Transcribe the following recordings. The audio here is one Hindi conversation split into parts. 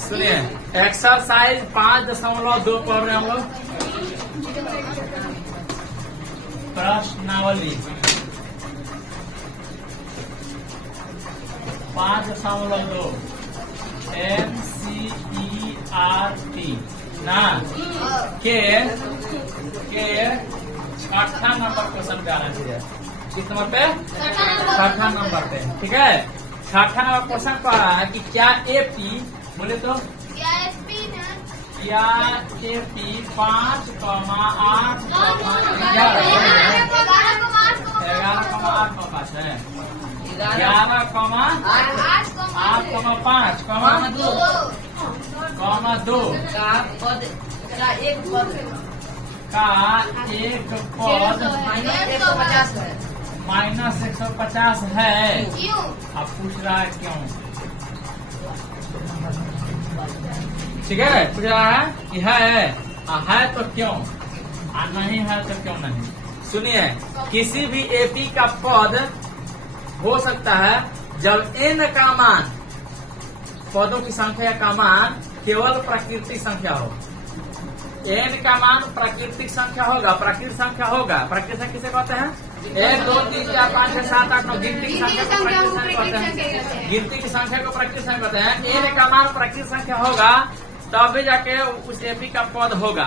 सुनिए, एक्सरसाइज 5.2 पढ़ रहे हैं हम लोग। प्रश्नावली 5.2 NCERT ना के 6ठा नंबर क्वेश्चन पे आना चाहिए। किस नंबर पे? 6ठा नंबर पे। ठीक है, 6ठा नंबर क्वेश्चन पर आ रहा है कि क्या एपी, बोले तो क्या एपी 5,8,11,8,5 है, 11,8,5,2 का एक पद -150 है। अब पूछ रहा है क्यों? ठीक है, पूछ रहा है कि है तो क्यों, नहीं है तो क्यों नहीं। सुनिए, किसी भी एपी का पद हो सकता है जब n का मान, पदों की संख्या का मान केवल प्राकृतिक संख्या हो। n का मान प्राकृतिक संख्या होगा, प्राकृतिक संख्या होगा। प्राकृतिक संख्या किसे कहते हैं? 1, 2, 3, 4, 5, 6, 7, 8, 9 गिनती की संख्या को प्राकृतिक संख्या कहते हैं। गिनती की संख्या को प्राकृतिक संख्या कहते हैं। n का मान प्राकृतिक संख्या होगा तब जाके उस एपी का पद होगा।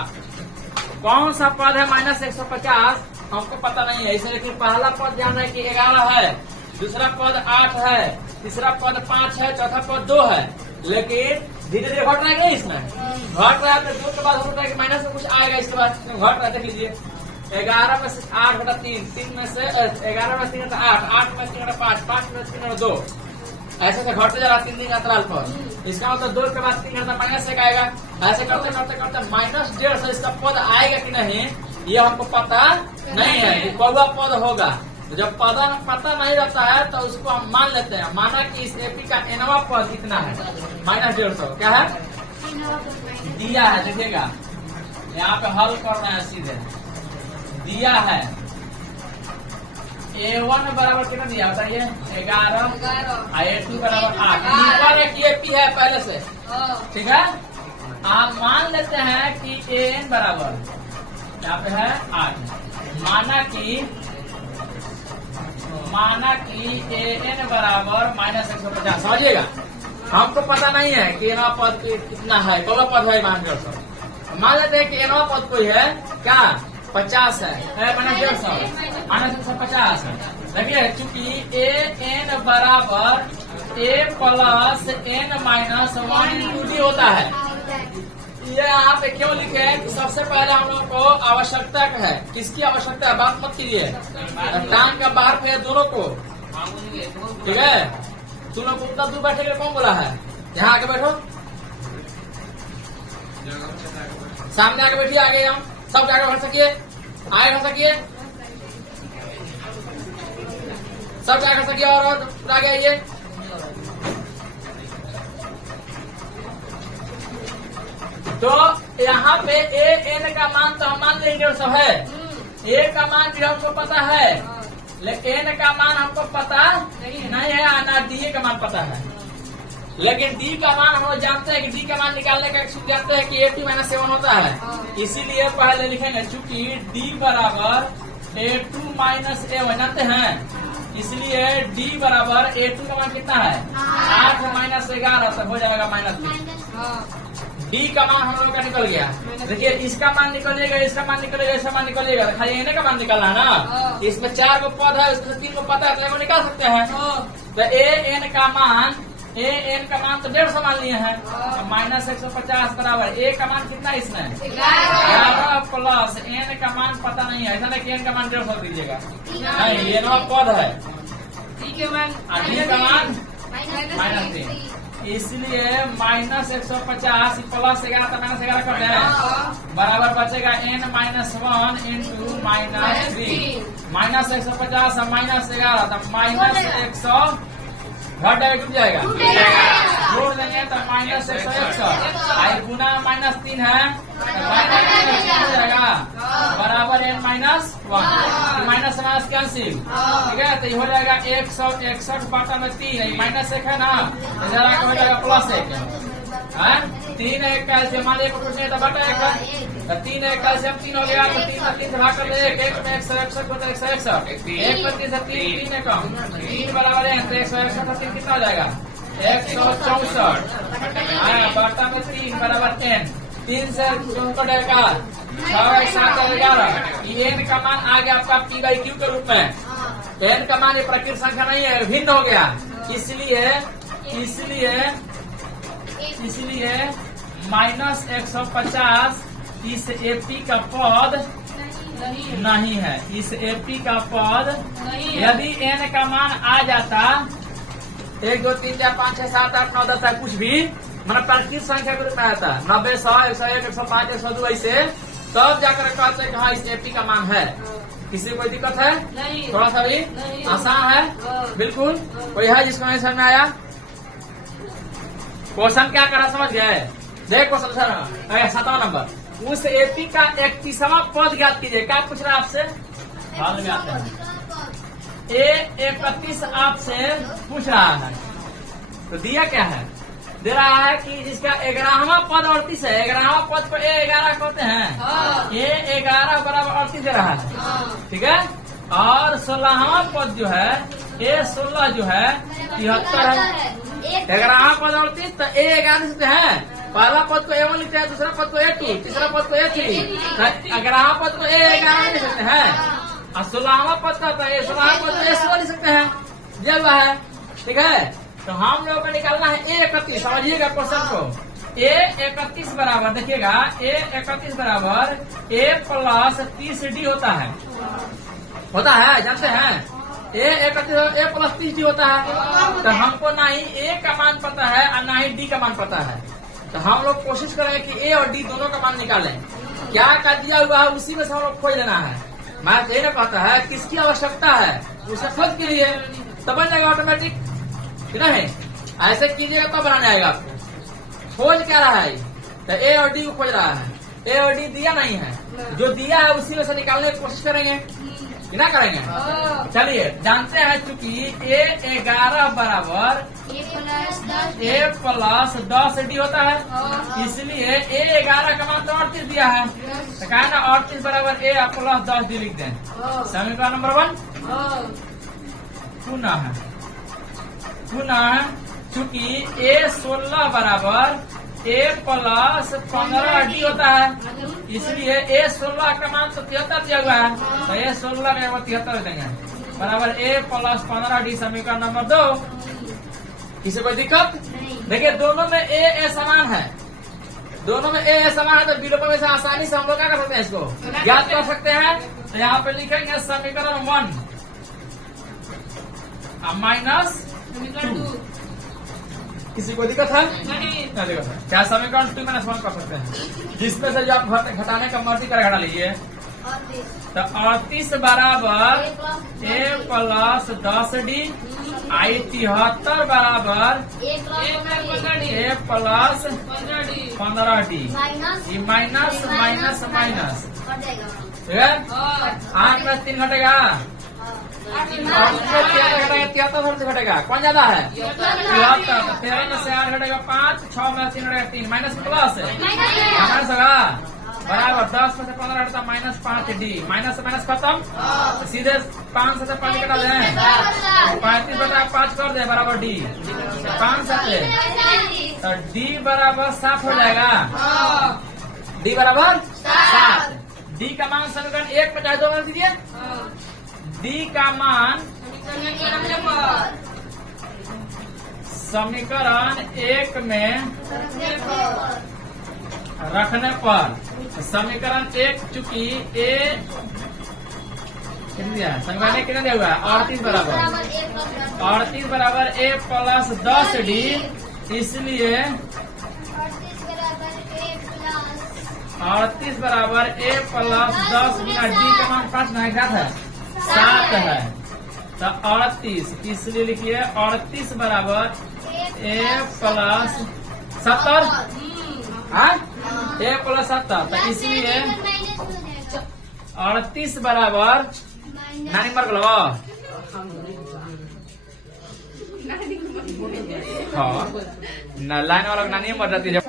कौन सा पद है -150? हमको पता नहीं है इसे, लेकिन पहला पद ध्यान है कि 11 है, दूसरा पद 8 है, तीसरा पद 5 है, चौथा पद 2 है। लेकिन धीरे धीरे घट रहेगा, इसमें घट रहा है तो 2 के बाद होता है कि माइनस में कुछ आएगा, इसके बाद घट रहा है। देख लीजिए, 11 में से 8 घटा 3, 3 में से 11 में 3 घटा 8, 8 में 3 घटा 5, 5 में 3 घटा 2, ऐसे से घटते जा रहा 3 दिन अंतराल पर। इसका मतलब 2 के बाद 3 घटा -1 आएगा। ऐसे करते करते करते -1.5 से इसका पद आएगा कि नहीं ये हमको पता नहीं है। ये कौवा पद होगा। जब पता नहीं रहता है तो उसको हम मान लेते हैं। माना कि इस एपी का nवां पद कितना है? -150। क्या है? दिया है, देखिएगा यहाँ पे हल करना है सीधे। दिया है A1 बराबर कितना दिया बताइए? 11 और A2 बराबर 8। ऊपर एक एपी है पहले से, ठीक है। आप मान लेते हैं कि AN बराबर यहाँ पे है 8। माना कि AN बराबर -150। समझिएगा, हमको पता नहीं है कि nवां पद कितना है, कौन पद है। मान लेते हैं कि nवां पद कोई है क्या? 50 है -150 है। देखिए, चूंकि AN बराबर A प्लस N -1 × D होता है। ये यहाँ पे क्यों लिखे हैं कि सबसे पहले हम लोग को आवश्यकता है। किसकी आवश्यकता है? बात मत कीजिए, टांग का बाहर पे दोनों को, ठीक है। तुम लोग उतना दूर बैठे कौन बोला है? यहाँ आके बैठो, सामने आके बैठिए, आगे हम सब जाकर बैठ सकिए, आगे बैठ सकिए, सब जाकर सकिए और आगे आइए। तो यहाँ पे AN का मान तो हम मान लेंगे 150 है। A का मान भी हमको पता है, लेकिन N का मान हमको पता नहीं है, ना D का मान पता है। लेकिन D का मान हम लोग जानते हैं कि D का मान निकालने का जानते हैं कि AP -7 होता है। इसीलिए पहले लिखेंगे, चूंकि D बराबर A2 -A1 जानते हैं, इसलिए D बराबर A2 का मान कितना है? 8 -11 तक हो जाएगा -3। D का मान हम लोग का निकल गया। देखिए, इसका मान निकलेगा, इसका मान निकलेगा, इसका मान निकलेगा, खाली N का मान निकलना है ना। इसमें 4 को पद है, उसमें 3 को पता है, तो वो निकाल सकते हैं। तो AN का मान तो 150 मान लिए हैं। -150 बराबर A का मान कितना है इसमें? 11 प्लस N का मान पता नहीं है। ऐसा नहीं कि N का मान 150 दीजिएगा, नहीं, ये नवा पद है। D का मान -3, इसलिए -150 प्लस 11 तो -11 कर दे बराबर बचेगा N -1 × -3। -150 और -11 तो -100 घट डूब जाएगा, जोड़ देंगे तो -161 गुना -3 है हो जाएगा बराबर N -1 कैंसिल, ठीक है। तो ये हो जाएगा 161 बटा में 3, -1 है ना, जरा हो जाएगा प्लस 1 है 3 1 कैल्शियम मान लीजिए कुछ नहीं तो बटा 1 तो 3 1 कैल्शियम 3 हो गया तो 3 3 से भाग कर दे 1 में 161 बटा 161 1 पर 3 से 3 है कम 3 बराबर है तो 161 3 कितना हो जाएगा 164 बटा में 3 बराबर n 3 से को डेल्टा 6 7 11 ये n का मान आ गया आपका p बाई q के रूप में n का मान ये प्रकृत संख्या नहीं है भिन्न हो गया इसलिए माइनस 150 इस एपी का पद नहीं है इस एपी का पद यदि n का मान आ जाता 1 2 3 4 5 6 7 8 9 10 है कुछ भी मतलब प्रकृत संख्या के रूप में आता 90 100 101 105 102 ऐसे तब जाकर कहते हैं कि हाँ इस एपी का मान है किसी को कोई दिक्कत है नहीं। थोड़ा सा भी आसान है बिल्कुल कोई है जिसको नहीं समझ में आया क्वेश्चन क्या करा समझ गए देख क्वेश्चन 7वां नंबर उस एपी का 31वां पद ज्ञात कीजिए क्या पूछ रहा है आपसे बाद में आते हैं A31 आपसे पूछ रहा है तो दिया क्या है दे रहा है कि जिसका 11वां पद 38 है 11वां पद को A11 कहते हैं A11 बराबर 38 दे रहा है ठीक है और 16वां पद जो है A16 जो है 73 है 11वां पद 38 तो A11 से है पहला पद को A1 लिखते हैं दूसरा पद को A2 तीसरा पद को A3 11वां पद को A11 लिख सकते हैं और 16वां पद का 16वां पद को A16 लिख सकते हैं जब है ठीक है तो हम लोग को निकालना है A31 समझिएगा क्वेश्चन को A31 बराबर देखिएगा A31 बराबर A प्लस 30D होता है जानते हैं A31 A प्लस 30D होता है तो हमको ना ही A का मान पता है और ना ही D का मान पता है तो हम लोग कोशिश करेंगे कि A और D दोनों का मान निकालें क्या का दिया हुआ है उसी में से हम लोग खोज लेना है मैं तो ये ना कहता है किसकी आवश्यकता है उसे खोज के लिए तब बन जाएगा ऑटोमेटिक नहीं ऐसे कीजिएगा तो बनाने आएगा आपको खोज क्या रहा है तो ए और डी को खोज रहा है ए और डी दिया नहीं है जो दिया है उसी में से निकालने की कोशिश करेंगे ना करेंगे चलिए जानते हैं चूंकि A11 बराबर A प्लस 10D होता है इसलिए A11 का मान तो 38 दिया है तो कहा ना 38 बराबर A प्लस 10D लिख दें समीकरण नंबर 1 पुनः चूंकि A16 बराबर A प्लस 15D होता है इसलिए A16 का मान तो 73 दिया हुआ है तो A16 का 73 देंगे बराबर A प्लस 15D समीकरण नंबर 2 किसी कोई दिक्कत देखिए दोनों में A समान है दोनों में A समान है तो विलोपन में से आसानी से हम लोग क्या कर सकते हैं इसको ज्ञात कर सकते हैं तो यहाँ पे लिखेंगे समीकरण 1 माइनस किसी को दिक्कत है नहीं क्या समीकरण 2 माइनस 1 कर सकते हैं जिसमें से जो आप घटाने का मर्जी कर घटा लीजिए तो 38 बराबर A प्लस 10D आई 73 बराबर A प्लस 15D ये माइनस माइनस माइनस ठीक है 8 में 3 घटेगा 73 से घटेगा कौन ज्यादा है 73 13 में से 8 घटेगा 5 6 में 3 घटेगा 3 माइनस प्लस माइनस होगा बराबर 10 में से 15 घटता -5D माइनस से माइनस खत्म सीधे 5 से 5 घटा दें 35 बटा 5 कर दे बराबर D 5 से तो D बराबर 7 हो जाएगा D बराबर 7 D का मान समीकरण 1 में चाहे 2 में दीजिए D का मान समीकरण 1 में रखने पर समीकरण 1 चूंकि A समीकरण 1 कितना दिया हुआ है 38 बराबर A प्लस 10D इसलिए 38 बराबर A प्लस 10 गुना D का मान 5 नहीं घात है 7 है तो 38 इसलिए लिखिए 38 बराबर A प्लस 70 A प्लस 70 तो इसलिए 38 बराबर नानी मार्क लगाओ हाँ न लाइन वाला नानी मर जाती है।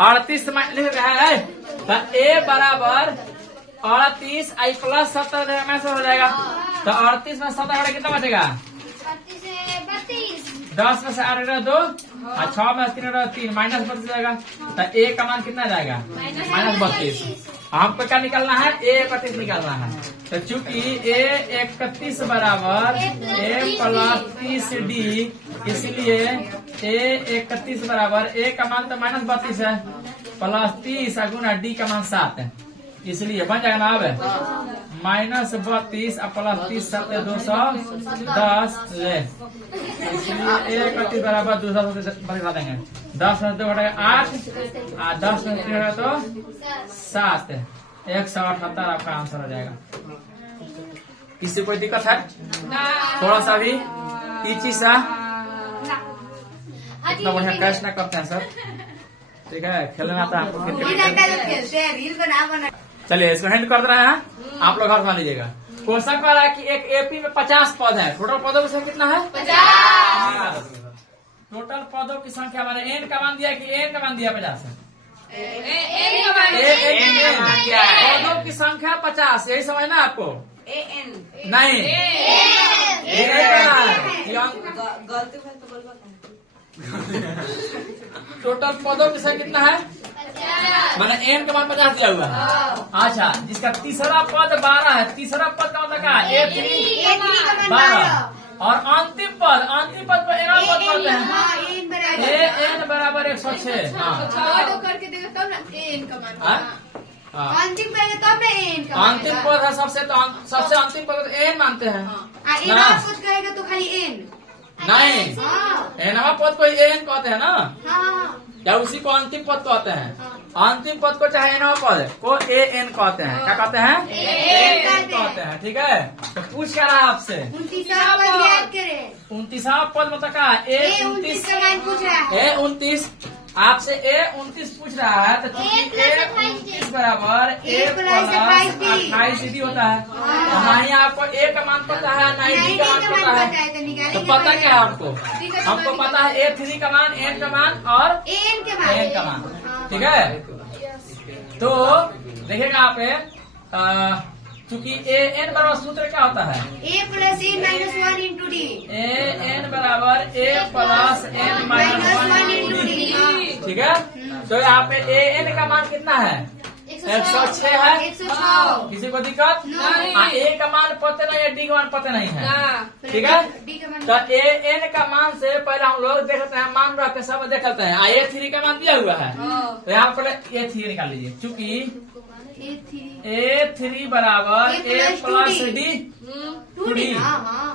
38 लिख रहा है तो ए बराबर 38 आई प्लस 70 में से हो जाएगा। तो 38 में 70 कितना बचेगा? 10 में से 8 2 और 6 में 3 माइनस 32 जाएगा। तो ए का मान कितना जाएगा? -32। हमको क्या निकालना है? ए 31 निकालना है। तो चूंकि ए 31 बराबर ए प्लस 30D, इसलिए ए 31 बराबर ए का मान तो -32 है प्लस 30 गुना डी का मान 7 है, इसलिए बन जाएगा ना। अब -32 और प्लस 30 7 210 ले, इसलिए ए 31 बराबर 210 बता देंगे। 10 में 2 घटेगा 8 और 10 में 3 घटेगा तो 7, 178 आपका आंसर हो जाएगा। इससे कोई दिक्कत है? थोड़ा सा भी इची सा इतना बढ़िया कैश ना करते हैं सर, ठीक है। खेलना आता है आपको क्रिकेट। चलिए इसको हैंड कर दे रहे हैं, आप लोग घर मान लीजिएगा। क्वेश्चन कह रहा है कि एक एपी में 50 पद है, टोटल पदों की संख्या कितना है? 50। टोटल पदों की संख्या मैंने एन का मान दिया कि एन का मान दिया 50 है? पदों की संख्या 50, यही समझना आपको? नहीं गलती है तो बोलवा। टोटल पदों की संख्या कितना है? मैंने एन का मान 50 दिया हुआ है। अच्छा, जिसका तीसरा पद 12 है, तीसरा पद का मतलब क्या? A3 12 और अंतिम पद को एन पद कहते हैं। एन बराबर 106। करके देखो तब ना एन का मान अंतिम करेंगे तब ना एन का अंतिम पद है सबसे, तो सबसे अंतिम पद तो एन मानते हैं। एन आप कुछ कहेगा तो खाली एन नहीं, एनवा पद को एन कहते हैं ना, हाँ। या उसी को अंतिम पद कहते हैं। अंतिम पद को चाहे एनवा पद को ए एन कहते हैं। क्या कहते हैं? एन कहते हैं, ठीक है। तो पूछ क्या रहा है आपसे? 29वां पद याद करें। 29वां पद मतलब क्या? ए 29 का मान पूछ रहा है। ए 29 आपसे ए 29 पूछ रहा है, तो ए 29 बराबर ए प्लस 28D होता है। तो ना ही आपको ए का मान पता है ना ही डी का मान पता है, तो पता क्या है आपको? हमको पता है A3 का मान, एन का मान और एन का मान, ठीक है। तो देखिएगा आप चूंकि ए एन बराबर सूत्र क्या होता है? ए प्लस एन -1 इंटू डी। ए एन बराबर a plus N -1 into D, ठीक है। तो यहाँ पे ए एन का मान कितना है? 106 है। 106। किसी को दिक्कत? ए का मान पता नहीं है, डी का मान पता नहीं है, ठीक है। डी का मान तो ए एन का मान से पहले हम लोग देखते हैं, मान रख के सब देख लेते हैं। A3 का मान दिया हुआ है, तो यहाँ पहले A3 निकाल लीजिए। चूंकि A3 बराबर ए प्लस डी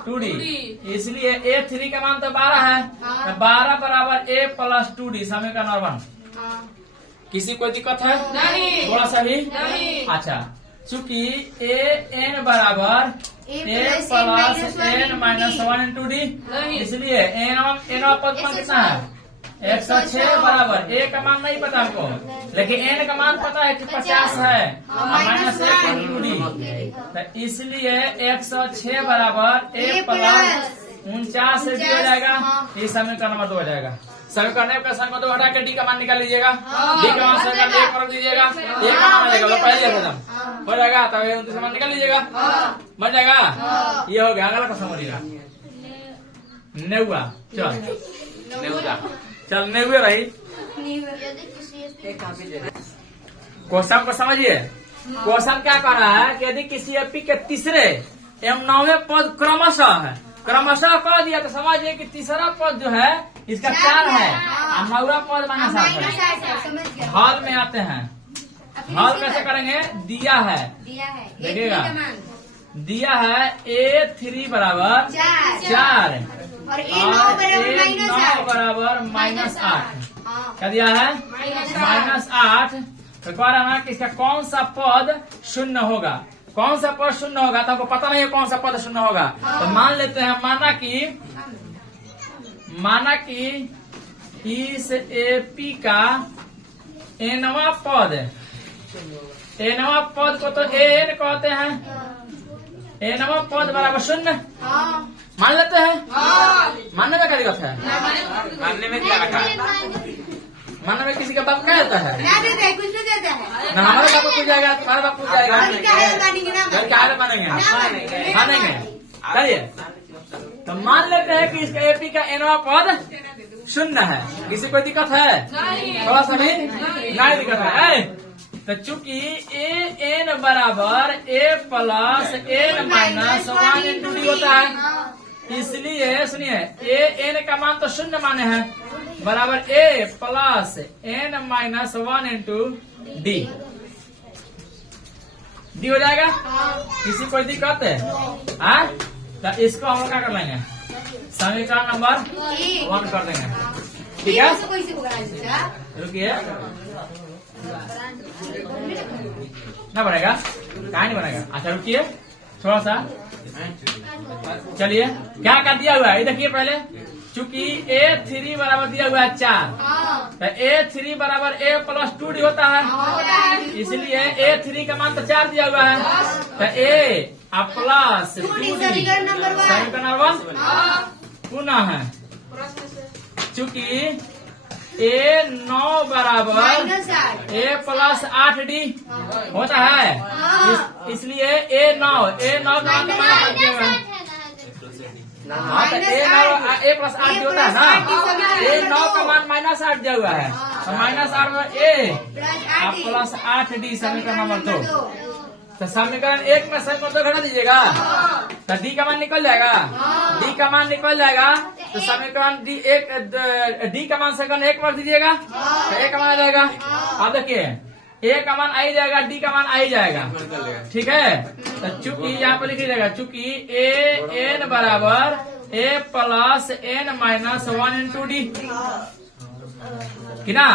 2D, इसलिए A3 का मान तो 12 है। तो 12 बराबर ए प्लस 2D, समीकरण नंबर 1। किसी कोई दिक्कत है? नहीं। थोड़ा सा भी नहीं। अच्छा, चूंकि ए एन बराबर a plus N -1 into D, इसलिए एन पद मान कितना है? 106 बराबर ए का मान नहीं पता हमको, लेकिन एन का मान पता है कि 50 है -1 इंटू डी। तो इसलिए 106 बराबर ए प्लस 49 से डी हो जाएगा। ये समीकरण नंबर 2 हो जाएगा। समीकरण का संख्या 2 हटा के डी का मान निकाल लीजिएगा। डी का मान समीकरण 1 कर दीजिएगा, ए का मान आ जाएगा, पहले खत्म हो जाएगा। तब 29 मान निकाल लीजिएगा, बन जाएगा। ये हो गया। अगला क्वेश्चन बोलिएगा। नेउआ चल नेउए रही। क्वेश्चन को समझिए। क्वेश्चन क्या कह रहा है कि यदि किसी एपी के तीसरे एवं 9वें पद क्रमशः कह दिया, तो समझिए कि तीसरा पद जो है इसका 4 है और 9वां पद -8 है। हल में आते हैं। हल कैसे करेंगे? दिया है, देखिएगा, दिया है A3 बराबर 4 और A9 बराबर -8। क्या दिया है? -8। तो कह रहा है कि इसका कौन सा पद शून्य होगा? कौन सा पद शून्य होगा? तो हमको पता नहीं है कौन सा पद शून्य होगा। तो मान लेते हैं, माना कि इस एपी का एनवा पद को तो एन कहते हैं। एनवा पद बराबर 0। मान लेते हैं? मानने में क्या दिक्कत है? मानने में क्या रखा है? मानने में किसी का बाप क्या देता है? ना देता है, कुछ नहीं देता है। ना हमारे बाप को पूछ जाएगा, तुम्हारे बाप पूछ जाएगा। और क्या है मानेंगे ना घर क्या है मानेंगे? मानेंगे। चलिए, तो मान लेते हैं कि इसका एपी का एनवा पद शून्य है। किसी कोई दिक्कत है? थोड़ा सा भी नहीं दिक्कत है। तो चूंकि ए एन बराबर a plus n minus 1 into d होता है, इसलिए सुनिए ए एन का मान तो शून्य माने हैं, बराबर a plus n minus 1 into d. D हो जाएगा? किसी कोई दिक्कत है? हाँ, तो इसको हम क्या कर लेंगे? समीकरण नंबर 1 कर देंगे। ठीक है, रुकिए, ना बनेगा? कहाँ नहीं बनेगा? अच्छा रुकिए थोड़ा सा, चलिए क्या क्या दिया हुआ है ये देखिए पहले। चूंकि A3 बराबर दिया हुआ है 4, तो A3 बराबर A प्लस 2D होता है, इसलिए A3 का मान तो 4 दिया हुआ है, तो A प्लस 2D समीकरण नंबर 1 पुनः है। चूंकि A9 बराबर A प्लस 8D होता है, इसलिए A9 का मान तो माइनस 8 दिया हुआ है। हाँ, तो A प्लस 8 होता है ना, A9 का मान माइनस 8 दिया हुआ है, तो माइनस 8 में A प्लस 8D समीकरण नंबर 2। तो समीकरण 1 में समीकरण 2 घटा दीजिएगा, तो D का मान निकल जाएगा। D का मान निकल जाएगा, तो समीकरण D का मान समीकरण 1 पर दीजिएगा, तो A का मान आ जाएगा। अब देखिए A का मान आ ही जाएगा, D का मान आ ही जाएगा। ठीक है, तो चूंकि यहाँ पर लिख लीजिएगा, चूंकि A n बराबर A plus n minus 1 into D कि ना,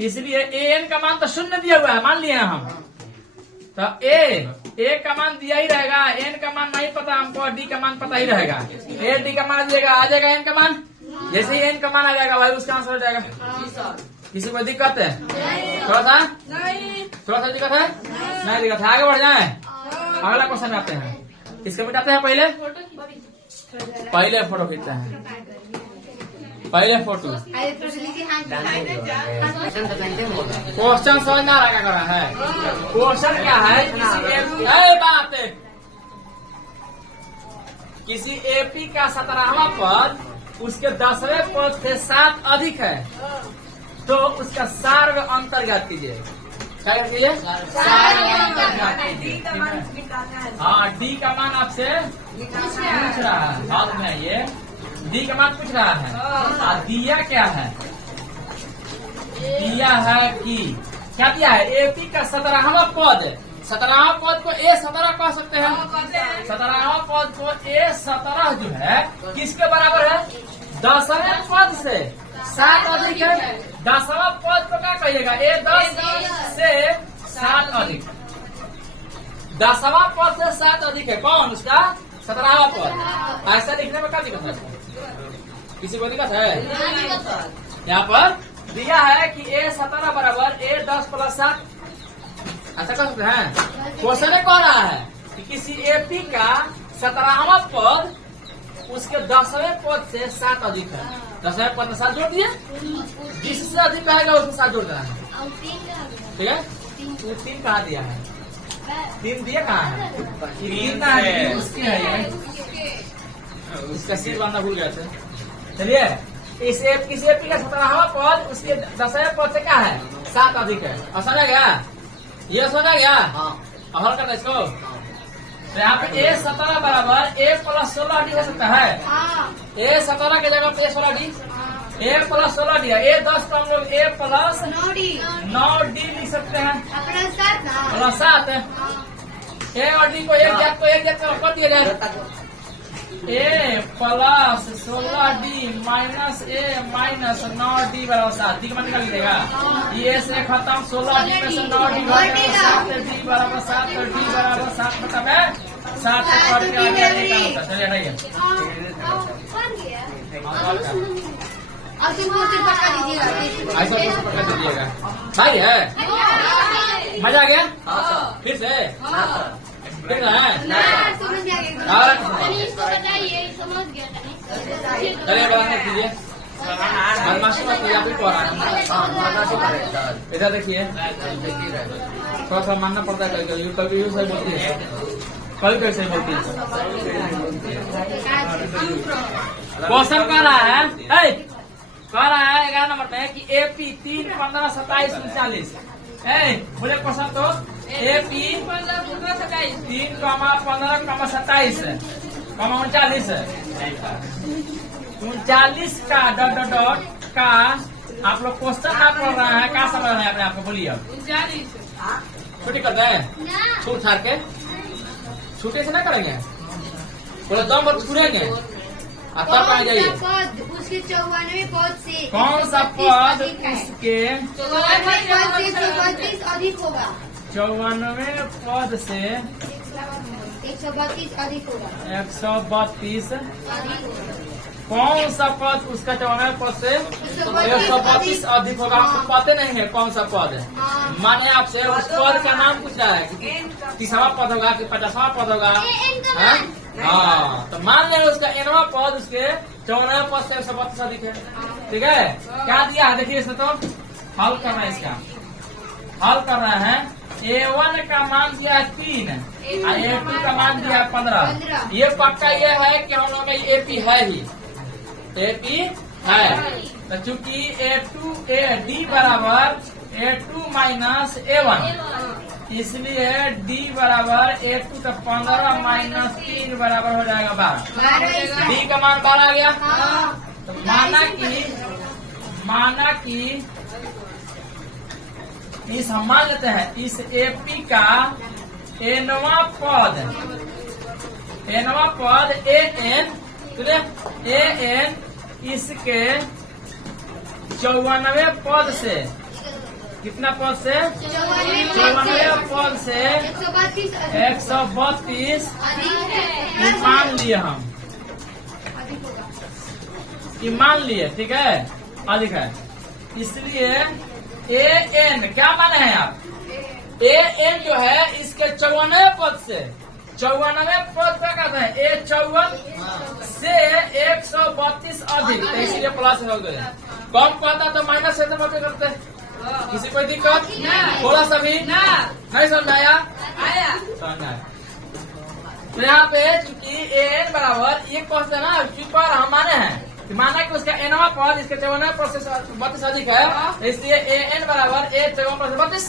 इसलिए A n का मान तो शून्य दिया हुआ है, मान लिए हम। तो A का मान दिया ही रहेगा, n का मान नहीं पता हमको, D का मान पता ही रहेगा। A D का मान आ जाएगा n का मान, जैसे ही n का मान आ जाएगा भाई उसका आंसर हो जाएगा। किसी को दिक्कत है? थोड़ा सा दिक्कत है? नहीं दिक्कत है, आगे बढ़ जाए। अगला क्वेश्चन में आते हैं। किसका मिटाते हैं? पहले फोटो खींचते हैं, पहले फोटो। क्वेश्चन समझ में आ रहा क्या कर रहा है? क्वेश्चन क्या है? किसी एपी का 17वां पद उसके 10वें पद से 7 अधिक है, तो उसका सार्व अंतर ज्ञात कीजिए। क्या कीजिए? हाँ, डी का मान आपसे पूछ रहा है, हाथ में ये डी का मान पूछ रहा है। दिया क्या है? दिया है कि क्या दिया है? एपी का 17वां पद, 17वां पद को A17 कह सकते हैं। 17वां पद को A17 जो है किसके बराबर है? 10वें पद से 7 अधिक है। 10वां पद को क्या कहिएगा? A10 से 7 अधिक। 10वां पद से 7 अधिक है कौन? उसका 17वां पद। ऐसा लिखने में क्या दिक्कत है? किसी को दिक्कत है? यहाँ पर दिया है कि A17 बराबर A10 प्लस 7। ऐसा कर सकते हैं। क्वेश्चन कह रहा है कि किसी एपी का 17वां पद उसके 10वें पद से 7 अधिक है। 10वें पद में 7 जोड़ दिए, जिससे अधिक रहेगा उसमें 7 जोड़ देना है। ठीक है, 3 कहाँ दिया है? 3 दिया कहाँ है? 3 कहाँ है? उसकी है ये, इसका सिर बांधना भूल गया थे। चलिए, किसी एपी का 17वां पद उसके 10वें पद से क्या है? 7 अधिक है। और समझा गया? ये समझा गया? हल करना इसको। तो यहाँ पे A17 बराबर A प्लस 16D हो सकता है। A17 के जगह पे A16D, A प्लस 16D है। A10 को हम लोग A प्लस 9D लिख सकते हैं, प्लस 7 है। A और D को एक जात कर दिया जाए। A plus 16D minus A minus 9D बराबर 7। डी का मान निकाल लीजिएगा। ये से खत्म, 16D में से 9D घटेगा, 7D बराबर 7 और D बराबर 7 खत्म है। 7 से कट के आ गया। चलिए हटाइए। ऐसा पटका दीजिएगा भाई है। मजा आ गया? फिर से ठीक है ना समझ गया एकदम। और इसको बताइए, समझ गया नहीं। चलिए बड़ा कीजिए बदमाशी मत कीजिए, आप ही पढ़ा इधर देखिए थोड़ा सा मानना पड़ता है कभी कभी यूज सही बोलती है कभी कभी सही बोलती है। क्वेश्चन कह रहा है कह रहा है 11 नंबर में कि AP 3, 15, 27, 39 बोले क्वेश्चन तो AP 3, 15, 27, 39 का डॉट डॉट डॉट का आप लोग क्वेश्चन ना पढ़ रहे हैं, क्या समझ रहे हैं अपने आप को बोलिए। अब छुट्टी करते हैं, छूट छाड़ के छुट्टी से ना करेंगे, बोले दम पर छुड़ेंगे आप तब आ जाइए। पद उसके 94 पद से कौन सा पद उसके 132 अधिक होगा? 94 पद से 132 अधिक होगा। 132 अधिक होगा। कौन सा पद उसका 94 पद से 132 अधिक होगा? आपको पता नहीं है कौन सा पद है। हाँ। माने आपसे उस पद का नाम पूछ रहा है कि 30वां पद होगा कि 50वां पद होगा। हाँ? हाँ, तो मान लें उसका 9वां पद उसके 94 पद से 132 अधिक है। ठीक है, क्या दिया है देखिए इसमें, तो हल कर रहा है, इसका हल कर रहा है। A1 का मान दिया है 3 और A2 का मान दिया है 15। ये पक्का ये है कि हम लोग में AP है ही, AP है। तो चूंकि D बराबर A2 माइनस A1, इसलिए D बराबर A2 का 15 माइनस 3 बराबर हो जाएगा 12। D का मान 12 आ गया। तो माना कि इस हम मान लेते हैं इस AP का nवां पद AN, AN इसके 94 पद से, कितना पद से? 94 पद से 132 मान लिए हम, ये मान लिए, ठीक है, अधिक है। इसलिए AN क्या माने हैं आप? AN जो है इसके 94 पद से, 94 पद क्या कहते हैं? A54 से 132 अधिक, तो इसलिए प्लस हो गए। कम पता तो माइनस से तो करते। किसी कोई दिक्कत? थोड़ा सा भी नहीं समझ आया? समझ आया। तो यहाँ पे चूंकि AN बराबर ये क्वेश्चन ना पर हम माने हैं, माना कि उसका nवां पद इसके 94 पद से 32 अधिक है, इसलिए AN बराबर A 54 32।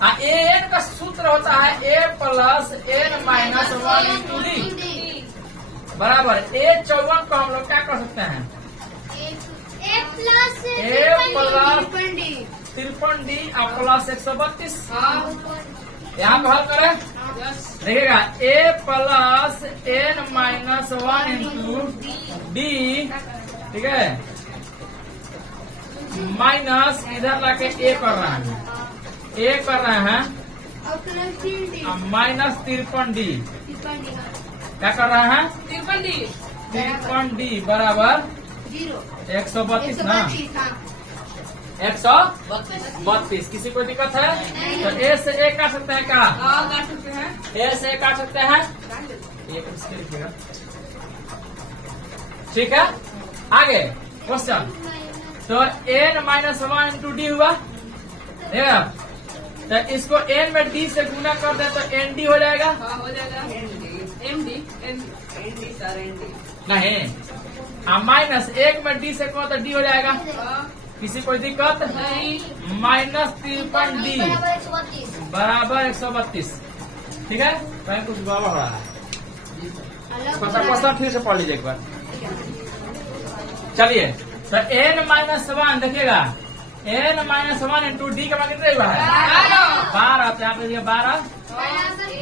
AN का सूत्र होता है A plus N minus 1 into D बराबर A 54 को हम लोग क्या कर सकते हैं? A प्लस 53D और प्लस 132। यहाँ पे हल करें, देखिएगा A plus N minus 1 into D, ठीक है, माइनस इधर लाके A कर रहे हैं, A कर रहे हैं माइनस 53D, क्या कर रहे हैं? 53D बराबर 132 ना, 132। किसी को दिक्कत है? तो A से A काट सकते हैं क्या? A से A काट सकते हैं, ठीक है। आगे क्वेश्चन, तो N माइनस 1 इंटू D हुआ, तो इसको N में D से गुना कर दे तो ND हो जाएगा। नहीं, माइनस 1 में D से कहो तो D हो जाएगा। किसी कोई दिक्कत? माइनस 53D बराबर 132, ठीक है। कहीं कुछ गड़बड़ हो रहा है, क्वेश्चन फिर से पढ़ लीजिए एक बार। चलिए, तो N माइनस 1 देखिएगा, N माइनस 1 इंटू D का मान कितना हुआ है? 12। तो यहाँ पे 12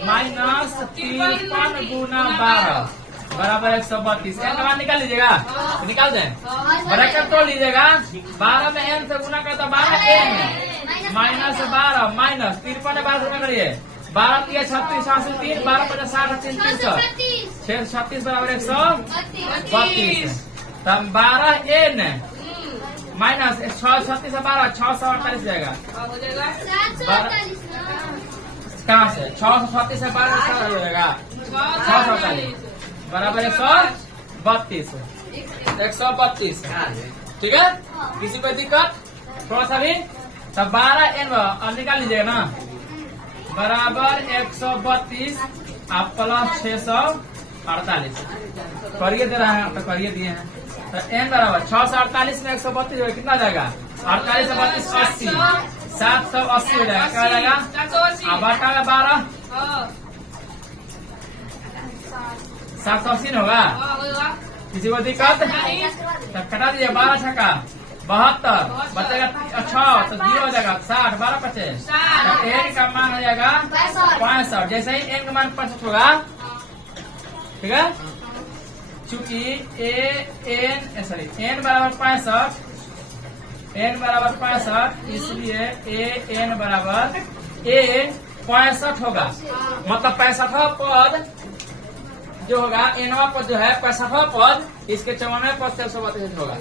माइनस 53 गुना 12 बराबर 132। N का मान निकाल लीजिएगा, तो निकाल दें, ब्रैकेट तोड़ लीजिएगा। 12 में N से गुना करता 12 N माइनस 12 माइनस 53 12 से गुना करिए, 12 3 36 3 12 50 60 3 300 36 बराबर 132। तब 12 N माइनस 6 36 12 648 जाएगा, कहाँ से 636 से 12 हो जाएगा 648 बराबर 132 132 ठीक है। किसी को दिक्कत थोड़ा सा भी तब 12 n अब निकाल लीजिएगा ना बराबर 132 आप प्लस 648 करिए दे रहा है तो करिए दिए हैं तो n बराबर 648 में 132 हो कितना जाएगा 48 से 32 80 780 हो जाएगा क्या हो जाएगा अब बाटा में 12 780 होगा। किसी को दिक्कत तो कटा दीजिए 12 छक्का 72 बचेगा 6 तो 0 हो जाएगा 60 12 25 तो n का मान हो जाएगा 65 जैसे ही n का मान 65 होगा ठीक है। चूंकि n बराबर 65 इसलिए n बराबर 65 होगा मतलब 65वां पद जो होगा nवा पद जो है 65वां पद इसके 94वें पद से 132 होगा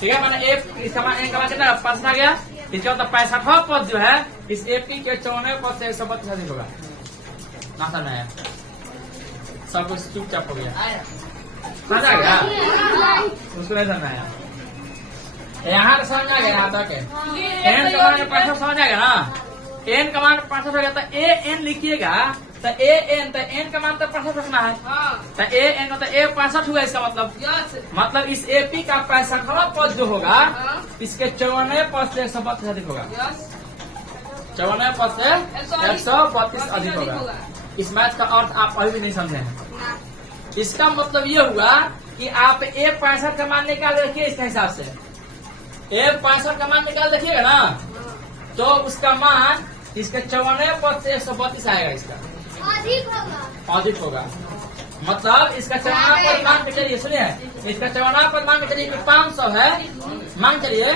ठीक है। मैंने इसका मान n का मान कितना 5 आ गया इसका मतलब 65वां पद जो है इस एपी के 94वें पद से 132 होगा ना समझ में सब कुछ चुपचाप हो गया समझ आ गया उसको नहीं समझ आया यहाँ तो समझ आ गया यहाँ तक n का मान 65 समझ आ गया ना n का मान 65 हो गया तो a n लिखिएगा तो a n तो n का मान तो 65 रखना है तो a n तो a 65 हुआ इसका मतलब इस एपी का 65वां पद जो होगा इसके 94वें पद से 132 अधिक होगा 94वें पद से 132 अधिक होगा। इस मैथ का अर्थ आप अभी भी नहीं समझे हैं। इसका मतलब ये हुआ कि आप a 65 का मान निकाल रखिए इसके हिसाब से a 65 का मान निकाल देखिएगा ना तो उसका मान इसके 94वें पद से 132 आएगा इसका अधिक होगा मतलब इसका 94वां पद मान के चलिए सुनिए इसका 94वां पद मान के चलिए 500 है मान चलिए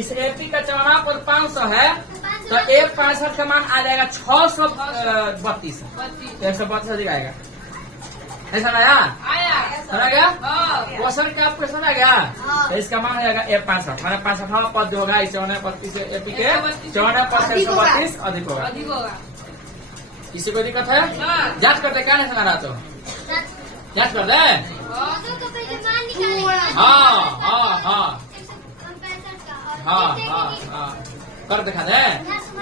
इस एपी का 94वां पद 500 है तो a 65 का मान आ जाएगा 632 132 अधिक आएगा ऐसा आया समझ गया क्वेश्चन का क्वेश्चन आ गया तो इसका मान हो जाएगा a 65 मैंने 65वां पद जो होगा इस 94वें पद से एपी के 94वें पद से 132 अधिक होगा। किसी को दिक्कत है जांच करते क्या नहीं सुना रहा तो जांच कर दे हाँ कर दिखा दे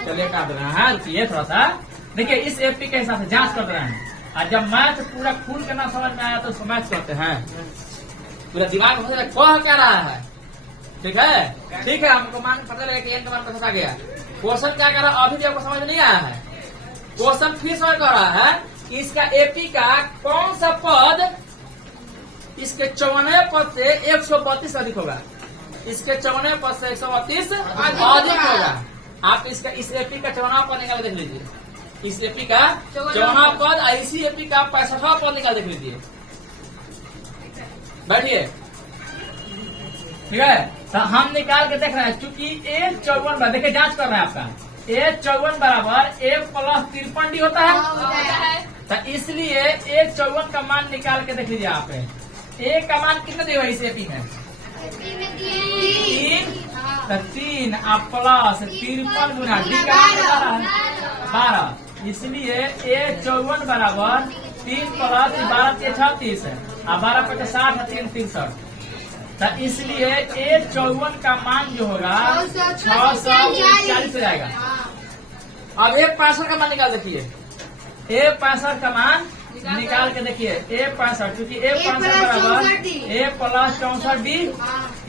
चलिए कर दे रहे हैं रुकिए थोड़ा सा देखिए इस एपी के हिसाब से जांच कर रहे हैं और जब मैथ पूरा खुल के ना समझ में आया तो उसको मैथ करते हैं पूरा दिमाग में कह क्या रहा है ठीक है हमको मान पता लगा कि n का मान पता आ गया क्वेश्चन क्या कर रहा है अभी भी आपको समझ नहीं आया है क्वेश्चन फिर समझ कर रहा है कि इसका एपी का कौन सा पद इसके 94वें पद से 132 अधिक होगा इसके 94वें पद से 132 अधिक होगा। आप इसका इस एपी का 54वां पद निकाल देख लीजिए इस एपी का 54वां पद और इसी एपी का 65वां पद निकाल देख लीजिए बैठिए ठीक है। तो हम निकाल के देख रहे हैं चूंकि A54 देखिए जांच कर रहे हैं आपका A54 बराबर A प्लस 53D होता है तो इसलिए A54 का मान निकाल के देख लीजिए आप A का मान कितना देगा इस एपी में 3 आप प्लस 53 गुना D का मान कितना है 12 इसलिए A54 बराबर 3 प्लस 12 36 और 12 पे 60 3 63 तो इसलिए A54 का मान जो होगा 639 हो जाएगा। अब A65 का मान निकाल देखिए A65 का मान निकाल के देखिए A65 क्योंकि A65 बराबर A प्लस 64D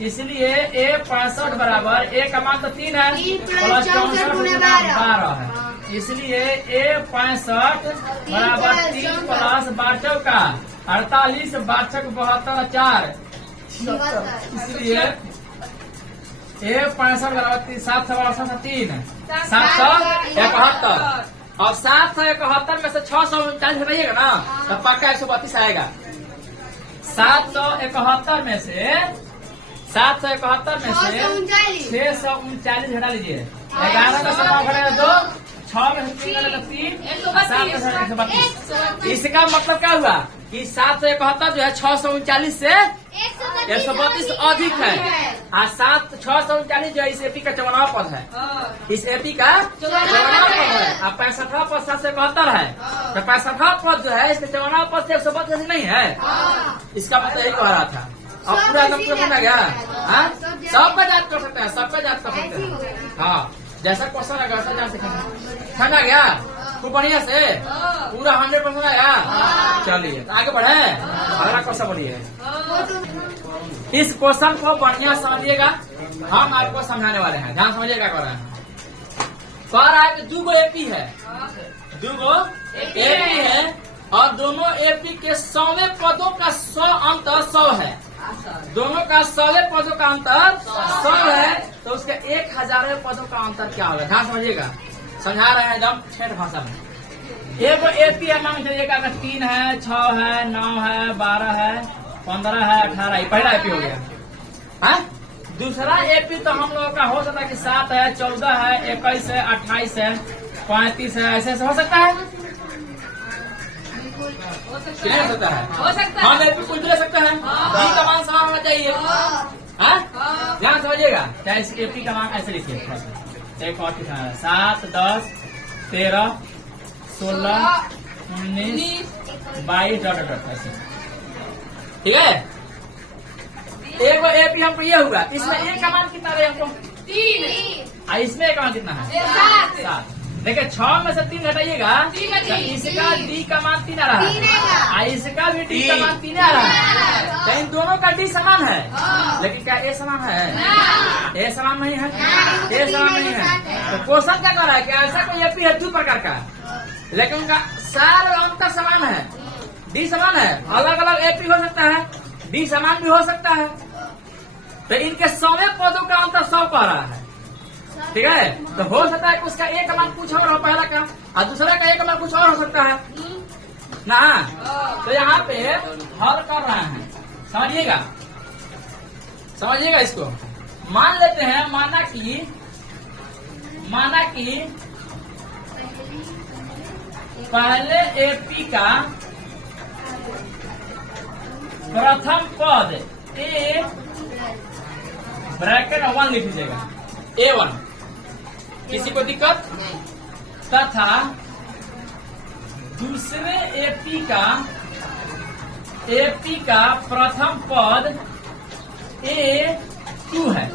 इसलिए A65 बराबर A का मान तो 3 है प्लस 64 12 है इसलिए A65 बराबर 3 प्लस 12 का 48 12 72 4 इसलिए A65 बराबर 768 771 और 771 में से 639 हटाइएगा ना तो पक्का 132 आएगा 771 में से 639 हटा लीजिए 11 का 9 घटेगा 2 6 में से 3 गया तो 3, 7 में से 132। इसका मतलब क्या हुआ कि 771 जो है 639 से 132 अधिक है, और 639 जो है इस एपी का 54वां पद है, इस एपी का 54वां पद है, और 65वां पद 771 है, तो 65वां पद जो है इसके 54वां पद से 132 नहीं है। इसका मतलब यही कह रहा था। अब पूरा एकदम पूरा समझ गया? हाँ, सब पे जांच कर सकते हैं, सब पे जांच कर सकते हैं। हाँ, जैसा क्वेश्चन है वैसा जांच सकते। समझा गया? खूब बढ़िया से पूरा 100% आया। चलिए आगे बढ़े, अगला क्वेश्चन बोलिए। इस क्वेश्चन को बढ़िया समझिएगा, हम आपको समझाने वाले हैं, ध्यान समझिएगा। क्या कर रहे हैं? कह रहा है कि 2 एपी है, 2 एपी है, और दोनों एपी के 100वें पदों का 100 अंतर 100 है। दोनों का 100वें पदों का अंतर 100 है, तो उसके 1000वें पदों का अंतर क्या होगा? ध्यान समझिएगा, समझा रहे हैं एकदम ठेठ भाषा में। एक एपी है, मान चलिएगा अगर 3 है, 6 है, 9 है, 12 है, 15 है, 18 है, पहला एपी हो गया। हाँ, दूसरा एपी तो हम लोगों का हो सकता है कि 7 है, 14 है, 21 है, 28 है, 35 है, ऐसे ऐसे हो सकता है। हो सकता है, हम एपी कुछ भी ले सकते हैं, डी का मान समान होना चाहिए। हाँ, ध्यान समझिएगा। क्या इस एपी का मान ऐसे लिखिए, एक और कितना है? 7, 10, 13, 16, 19, 22 डॉट ऐसे, ठीक है। एक एपी हमको ये हुआ, इसमें एक का मान कितना रहे हमको? 3। इसमें एक का मान कितना है? 7। देखिए 6 में से 3 घटाइएगा, तो इसका डी का मान 3 आ रहा है, और इसका भी डी का मान 3 आ रहा है। तो इन दोनों का डी समान है, लेकिन क्या ए समान है? ए समान नहीं है, ए समान नहीं है। तो क्वेश्चन क्या कर रहा है कि ऐसा कोई एपी है 2 प्रकार का, लेकिन उनका सार अंतर समान है, डी समान है। अलग अलग एपी हो सकता है, डी समान भी हो सकता है, तो इनके 100वें पदों का अंतर 100 कह रहा है, ठीक है। तो हो सकता है कि उसका एक का मान कुछ और हो पहला का, और दूसरा का एक का मान कुछ और हो सकता है ना। तो यहाँ पे हल कर रहे हैं, समझिएगा, समझिएगा इसको। मान लेते हैं, माना कि पहले एपी का प्रथम पद ए ब्रैकेट 1 लिख लीजिएगा, A1, किसी को दिक्कत? तथा दूसरे एपी का प्रथम पद A2 है।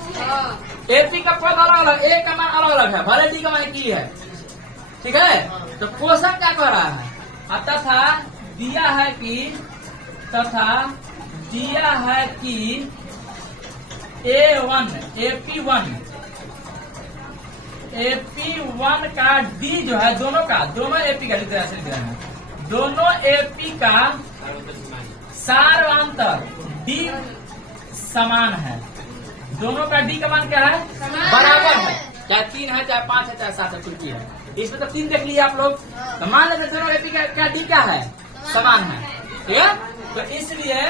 एपी का पद अलग अलग, ए का मान अलग अलग है, भले डी का मान की है, ठीक है। तो क्वेश्चन क्या कह रहा है? तथा दिया है कि AP1 का डी जो है, दोनों एपी का लिख रहे हैं, दोनों एपी का सार अंतर डी समान है। दोनों का डी का मान क्या है? बराबर है, चाहे 3 है, चाहे 5 है, चाहे 7 है, कुछ है। इसमें तो 3 देख लिए आप लोग, तो मान लेते दोनों एपी का डी क्या है? समान है, ठीक है। तो इसलिए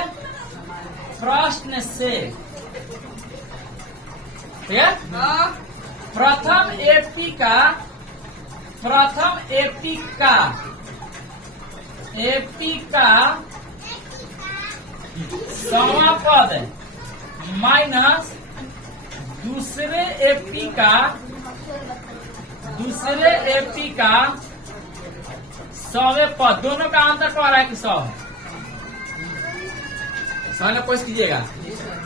प्रश्न से, ठीक है, प्रथम एपी का 100वां पद माइनस दूसरे एपी का 100वें पद, दोनों का अंतर कह रहा है कि 100 है। समझ पोस्ट कीजिएगा।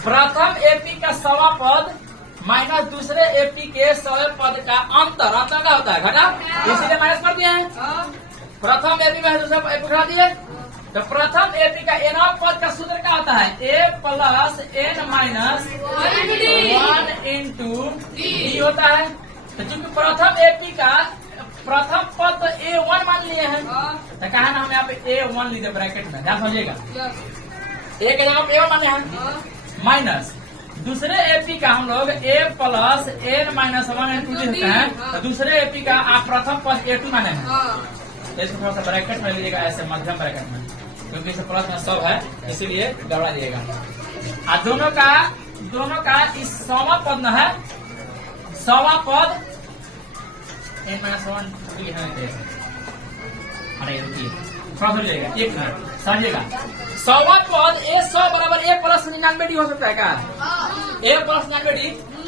प्रथम एपी का 100वां पद माइनस दूसरे एपी के 100वें पद का अंतर क्या होता है? घटा, इसीलिए माइनस कर दिए हैं। प्रथम एपी में दूसरा एपी उठा दिए, तो प्रथम एपी का nवां पद का सूत्र क्या होता है? a plus n minus 1 into d होता है। तो चूंकि प्रथम एपी का प्रथम पद तो A1 मान लिए हैं, तो कहा ना हम यहाँ पे A1 लीजिए ब्रैकेट में, ध्यान समझिएगा। ए के जगह A1 माने हैं, माइनस दूसरे एपी का हम लोग a plus n minus 1 into लिखते हैं, तो दूसरे एपी का आप प्रथम पद A2 माने हैं। तो इसको थोड़ा सा ब्रैकेट में लीजिएगा, ऐसे मध्यम ब्रैकेट में, क्योंकि इसे प्लस में 100 है, इसीलिए गड़बड़ा दिएगा। और दोनों का इस 100वां पद न है, 100वां पद n-1 लिखना है। अरे रुकिए थोड़ा सा जाएगा, एक मिनट समझिएगा। 100वां पद a 100 बराबर a प्लस 99d हो सकता है क्या? a प्लस 99d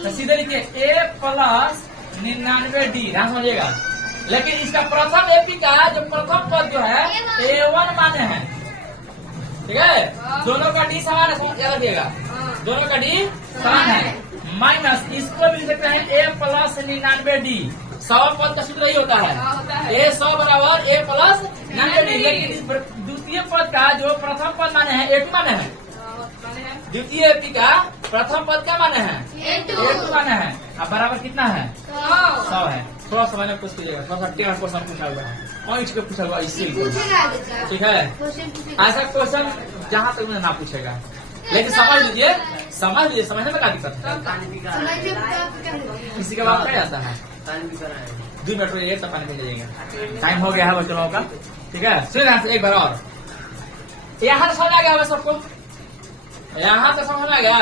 तो सीधे लिखिए a प्लस 99d, ध्यान समझिएगा। लेकिन इसका प्रथम एपी का जो प्रथम पद जो है a1 माने हैं, ठीक है? दोनों का डी समान है, याद रखिएगा, दोनों का डी समान है। माइनस इसको भी लिख सकते हैं a प्लस 99d। 100 पद का सूत्र यही होता है, a 100 बराबर a प्लस 99d। लेकिन इस द्वितीय पद का जो प्रथम पद माने हैं a2 माने हैं, द्वितीय एपी का प्रथम पद क्या माने हैं? a2 माने हैं। अब बराबर कितना है? 100 है। थोड़ा सा मैंने पूछ लीजिएगा, थोड़ा सा टेढ़ा क्वेश्चन पूछा हुआ है, पॉइंट के पूछा हुआ इससे, ठीक है? ऐसा क्वेश्चन जहाँ तक मुझे ना पूछेगा, लेकिन समझ लीजिए, समझने में क्या दिक्कत है? किसी के बाद क्या जाता है? 2 मिनट में एक तो पानी पी जाएगा, टाइम हो गया है बच्चों लोगों का, ठीक है? सुनिए यहाँ से एक बार और, यहाँ से समझ आ गया सबको? यहाँ से समझ आ गया?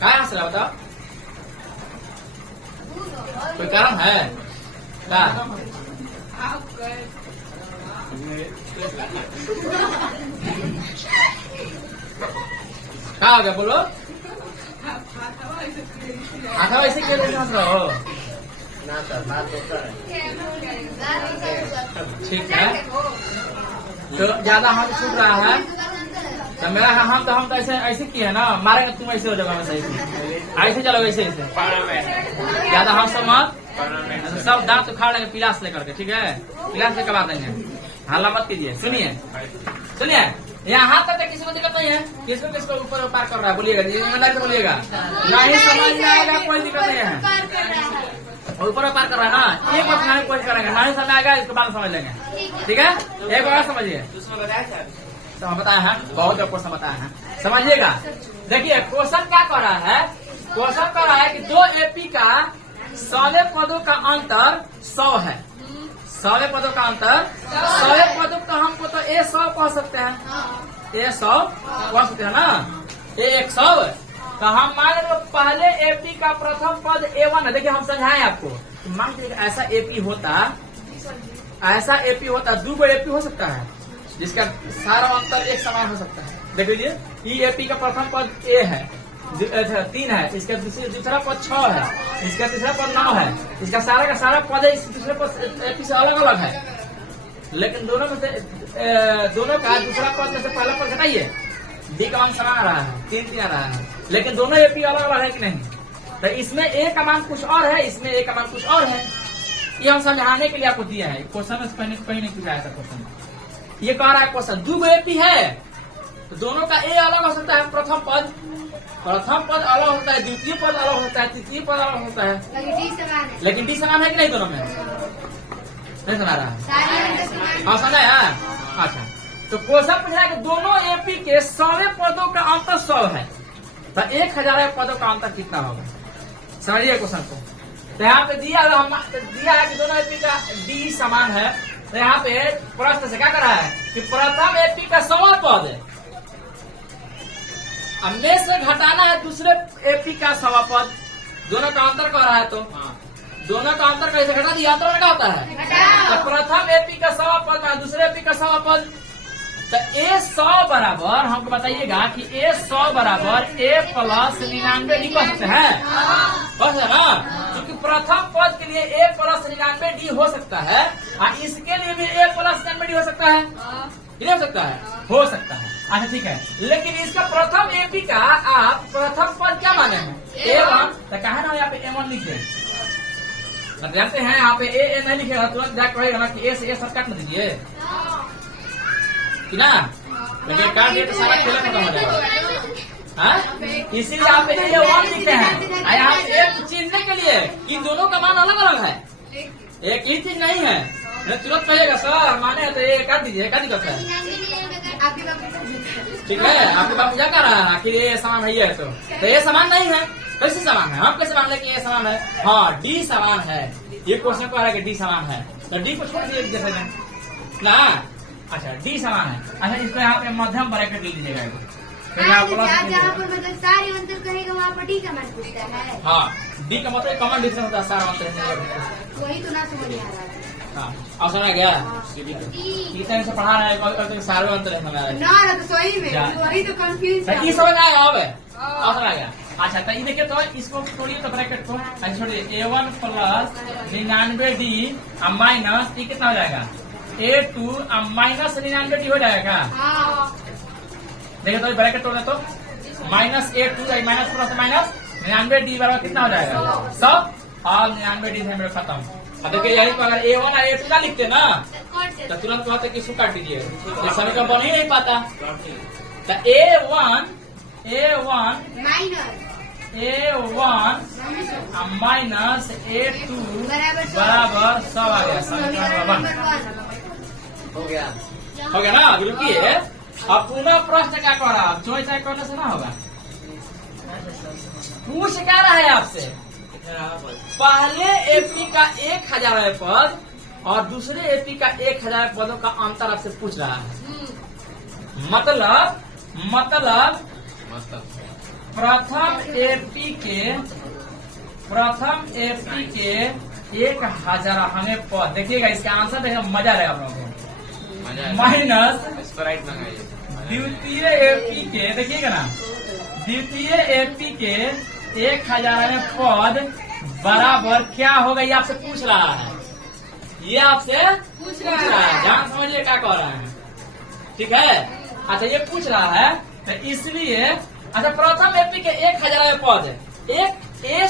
कहाँ से बताओ, कोई कारण है क्या? क्या हो गया बोलो? आधा वैसे क्यों नहीं हंस रहे हो? ठीक है, तो ज्यादा हम छूट रहा है तो मेरा हम तो ऐसे किए है ना, मारेंगे तुम ऐसे हो जाओगे, सही ऐसे चलो, ऐसे ज्यादा हम सब मत, सब दांत उखाड़ लेंगे पिलास लेकर के, ठीक है? पिलास लेकर आ देंगे, हल्ला मत कीजिए। सुनिए यहाँ तक किसी को दिक्कत नहीं है, किसको ऊपर पार कर रहा है बोलिएगा, बोलिएगा, नहीं समझ में आएगा कोई दिक्कत नहीं है, ऊपर पार कर रहा है ना, एक बार कोशिश करेंगे, नहीं समझ आएगा इसको बाद समझ लेंगे, ठीक है? एक बार समझिए, तो हम बताया है, बहुत क्वेश्चन बताया है, समझिएगा। देखिए क्वेश्चन क्या कर रहा है, क्वेश्चन कर रहा है कि दो एपी का 100 पदों का अंतर 100 है, 100 पदों का अंतर 100 पदों का हमको तो a 100 कह सकते हैं, a 100 कह सकते हैं ना, a 100। तो हम मान लो पहले एपी का प्रथम पद a1 है। देखिए हम समझाएं आपको, मान लीजिए ऐसा एपी होता 2 एपी हो सकता है जिसका सारा अंतर एक समान हो सकता है। देख लीजिए ई एपी का प्रथम पद a है, 3 है, इसका दूसरा पद 6 है, इसका तीसरा पद 9 है, इसका सारा का सारा पद है, इस दूसरे पद एपी से अलग अलग है, लेकिन दोनों में से दोनों का दूसरा पद में से पहला पद घटाइए, डी का मान समान आ रहा है, 3 आ रहा है, लेकिन दोनों एपी अलग अलग है कि नहीं? तो इसमें ए का मान कुछ और है, इसमें ए का मान कुछ और है। ये हम समझाने के लिए आपको दिया है, क्वेश्चन कहीं नहीं पूछा ऐसा क्वेश्चन। ये कह रहा है क्वेश्चन 2 एपी है तो दोनों का ए अलग हो सकता है, प्रथम पद अलग होता है, द्वितीय पद अलग होता है, तृतीय पद अलग होता है, लेकिन डी समान है कि नहीं? दोनों में नहीं सुना रहा है, हाँ सुना है। अच्छा, तो क्वेश्चन पूछ रहा है कि दोनों एपी के 100 पदों का अंतर 100 है, तो 1000 पदों का अंतर कितना होगा? समझिए क्वेश्चन को। तो यहाँ पे दिया है कि दोनों एपी का डी समान है, तो यहाँ पे प्रश्न से क्या कर रहा है कि प्रथम एपी का 100 पद है, में से घटाना है दूसरे एपी का 100 पद, दोनों का अंतर कर रहा है, तो दोनों का अंतर कैसे घटा दिया? अंतर क्या होता है? तो प्रथम एपी का 100 पद में दूसरे एपी का 100 पद, तो a 100 बराबर हमको बताइएगा कि a 100 बराबर a प्लस 99d कह सकते हैं, बस है ना? क्योंकि प्रथम पद के लिए a प्लस 99d हो सकता है और इसके लिए भी a प्लस 99d हो सकता है, नहीं हो सकता है? हो सकता है। अच्छा ठीक है, लेकिन इसका प्रथम एपी का आप प्रथम पद क्या माने हैं? a1, तो कहा ना यहाँ पे a1 लिखे, जानते हैं यहाँ पे a नहीं लिखेगा तुरंत जाकर कहेगा ना कि a से a सब काट न दीजिए कि ना, लेकिन काट दिए तो सारा खेल खत्म हो जाएगा। इसीलिए यहाँ पे a1 लिखते हैं, यहाँ पे एक चीजने के लिए इन दोनों का मान अलग अलग है, एक ही चीज नहीं है। तुरंत कहेगा सर माने तो ये काट दीजिए, क्या दिक्कत है? ठीक है, आपके बाप क्या कर रहा है? आखिर ये समान है, ये तो ये समान नहीं है, कैसे समान है? हम कैसे मान लें कि ये समान है? हाँ डी समान है, ये क्वेश्चन कह रहा है कि डी समान है, तो डी को छोड़ दिए जैसे ना। अच्छा डी समान है। अच्छा इसको यहाँ पे मध्यम ब्रैकेट ले लीजिएगा, फिर यहाँ हाँ, प्लस जहाँ पर मतलब सारे अंतर करेगा वहाँ पर डी का मान पूछता है। हाँ, डी का मतलब कॉमन डिफरेंस होता है सारा अंतर। वही तो ना समझ में आ रहा है। हाँ, अब समझ गया? डी कितने से पढ़ा रहा है और सारे अंतर है समझ आ रहा है। ना तो सही में जा। वही तो कंफ्यूज तो ये समझ आया अब समझ आ गया। अच्छा तो ये देखिए तो इसको छोड़िए तो ब्रैकेट को छोड़िए A1 प्लस 99D माइनस ये कितना हो जाएगा A2 माइनस 99D हो जाएगा। हाँ देखिए तो ब्रैकेट तोड़ना तो minus A2 minus plus minus 99D बराबर कितना हो जाएगा 100 और 99D से मेरे खत्म। अब देखिए यही को अगर A1 और A2 ना लिखते ना तो तुरंत कहते कि इसको काट दीजिए ये समीकरण बन ही नहीं पाता। तो A1 minus A1 minus A2 बराबर 100 बराबर 100 आ गया समीकरण नंबर 1 हो गया। हो गया ना बिल्कुल। अब पुनः प्रश्न क्या कर रहा है चॉइस करने से ना होगा। पूछ क्या रहा है आपसे पहले एपी का 1000 पद और दूसरे एपी का 1000 पदों का अंतर आपसे पूछ रहा है। मतलब प्रथम एपी के 1000 हमें पद देखिएगा इसका आंसर देखिए मजा रहेगा आप लोगों को माइनस स्प्राइट मंगाइए। द्वितीय एपी के देखिएगा ना द्वितीय एपी के 1000 में पद बराबर क्या होगा ये आपसे पूछ रहा है। ये आपसे पूछ रहा है ध्यान समझिए क्या कह रहा है ठीक है। अच्छा ये पूछ रहा है तो इसलिए अच्छा प्रथम एपी के 1000 में पद है एक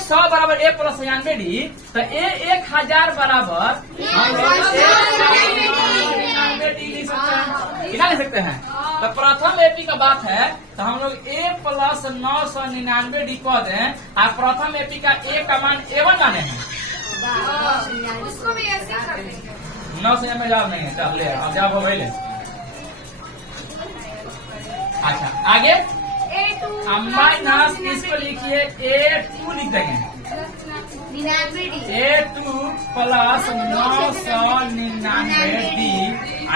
100 बराबर A प्लस 99D तो A1000 बराबर हम लोग 99D लिख सकते हैं कितना लिख सकते हैं। तो प्रथम एपी का बात है तो हम लोग A प्लस 999D पद है और प्रथम एपी का A का मान A1 माने हैं। उसको भी ऐसे कर देंगे 9 से में जवाब नहीं है चल ले अब जवाब हो गई ले। अच्छा आगे माइनस इसको लिखिए A2 लिख देंगे 99D A2 प्लस 999D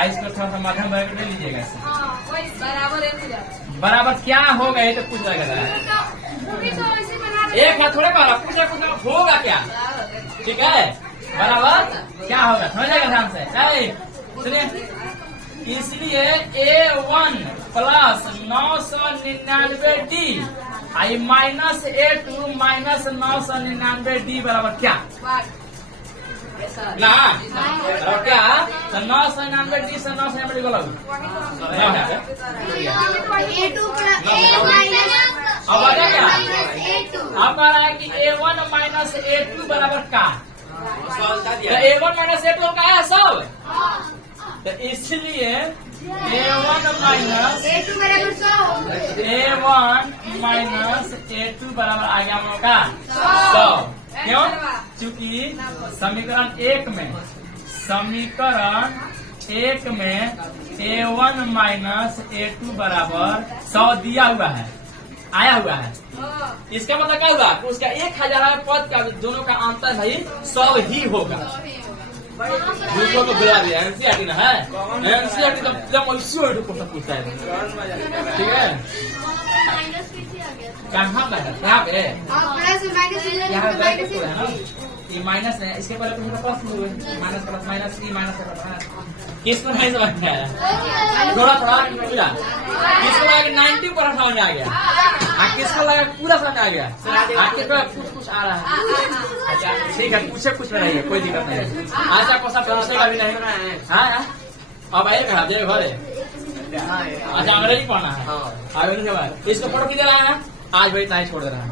इसको थोड़ा सा मध्यम वर्ग में लीजिएगा बराबर क्या होगा ये तो पूछ रहा एक हाथ थोड़े कहा कुछ होगा क्या ठीक है बराबर क्या होगा समझ जाएगा ध्यान से सुनिए। इसलिए A1 प्लस 999D आई माइनस A2 माइनस 999D बराबर क्या ना बराबर क्या तो 999D से 999D को लगू A2 प्लस A माइनस अब आ गया क्या A2 अब कह रहा है कि A1 माइनस A2 बराबर का तो A1 माइनस A2 का है सब तो इसलिए A1 माइनस A2 बराबर 100 A1 माइनस A2 बराबर आ गया हम लोग का 100 क्यों चूंकि समीकरण एक में A1 माइनस A2 बराबर 100 दिया हुआ है आया हुआ है। इसका मतलब क्या हुआ उसका 1000 पद का दोनों का अंतर भाई 100 ही होगा। दूसरों को बुला दिया एनसीईआरटी ना है एनसीईआरटी तो एकदम ऐसे क्वेश्चन पूछता है ठीक है। कहाँ पे है यहाँ पे प्लस माइनस यहाँ ब्रैकेट है ना ये माइनस है इसके पहले कुछ प्लस हुए माइनस प्लस माइनस ये माइनस का किसको नहीं समझ में आया थोड़ा पूरा किसको लगा कि 90% समझ में आ गया किसको लगा पूरा समझ आ गया आपके कुछ आ रहा है। अच्छा ठीक है पूछे कुछ नहीं है कोई दिक्कत नहीं है आज आपको सब पूछेगा भी नहीं हाँ अब आइए कहा देर घर अच्छा अंग्रेजी पढ़ना है आगे इसको फोटो किधर आया आज भाई इतना ही छोड़ दे रहा है।